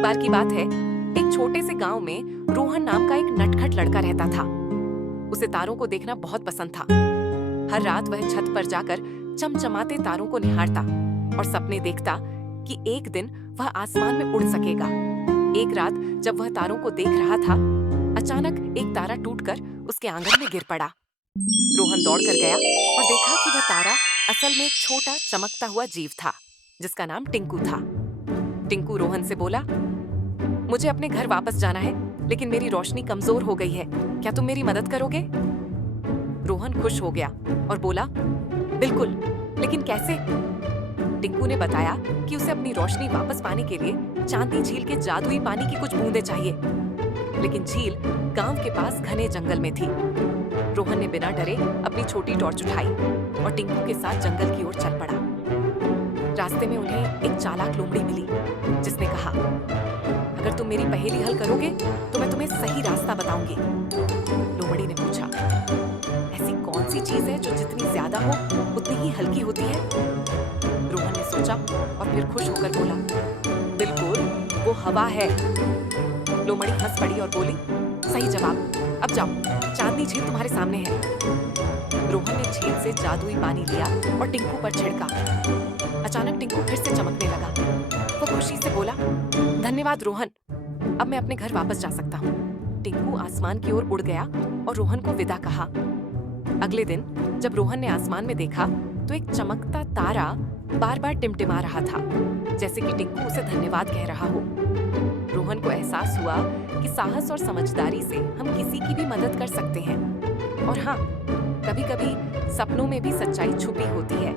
एक बार की बात है, एक छोटे से गांव में रोहन नाम का एक नटखट लड़का रहता था। उसे तारों को देखना बहुत पसंद था। हर रात वह छत पर जाकर चमचमाते तारों को निहारता और सपने देखता कि एक दिन वह आसमान में उड़ सकेगा। एक रात जब वह तारों को देख रहा था, अचानक एक तारा टूटकर उसके आंगन में गिर पड़ा। रोहन दौड़कर गया और देखा कि वह तारा असल में एक छोटा चमकता हुआ जीव था, जिसका नाम टिंकू था। टिंकू रोहन से बोला, मुझे अपने घर वापस जाना है, लेकिन मेरी रोशनी कमजोर हो गई है। क्या तुम मेरी मदद करोगे? रोहन खुश हो गया और बोला, बिल्कुल, लेकिन कैसे? टिंकू ने बताया कि उसे अपनी रोशनी वापस पाने के लिए चांदी झील के जादुई पानी की कुछ बूंदें चाहिए। लेकिन झील गांव के पास घने जंगल में थी। रोहन ने बिना डरे अपनी छोटी टॉर्च उठाई और टिंकू के साथ जंगल की ओर चल पड़ा। रास्ते में उन्हें एक चालाक लोमड़ी मिली, जिसने कहा, अगर तुम मेरी पहेली हल करोगे तो मैं तुम्हें सही रास्ता बताऊंगी। लोमड़ी ने पूछा, ऐसी कौन सी चीज है जो जितनी ज्यादा हो उतनी ही हल्की होती है? रोहन ने सोचा और फिर खुश होकर बोला, बिल्कुल, वो हवा है। लोमड़ी हंस पड़ी और बोली, सही जवाब। अब जाओ, चांदनी झील तुम्हारे सामने है। रोहन ने झील से जादुई पानी लिया और टिंकू पर छिड़का। अचानक टिंकू फिर से चमकने लगा। वो खुशी से बोला, धन्यवाद रोहन, अब मैं अपने घर वापस जा सकता हूँ। टिंकू आसमान की ओर उड़ गया और रोहन को विदा कहा। अगले दिन जब रोहन ने आसमान में देखा तो एक चमकता तारा बार बार टिमटिमा रहा था, जैसे कि टिंकू उसे धन्यवाद कह रहा हो। रोहन को एहसास हुआ कि साहस और समझदारी से हम किसी की भी मदद कर सकते हैं। और हाँ, कभी-कभी सपनों में भी सच्चाई छुपी होती है।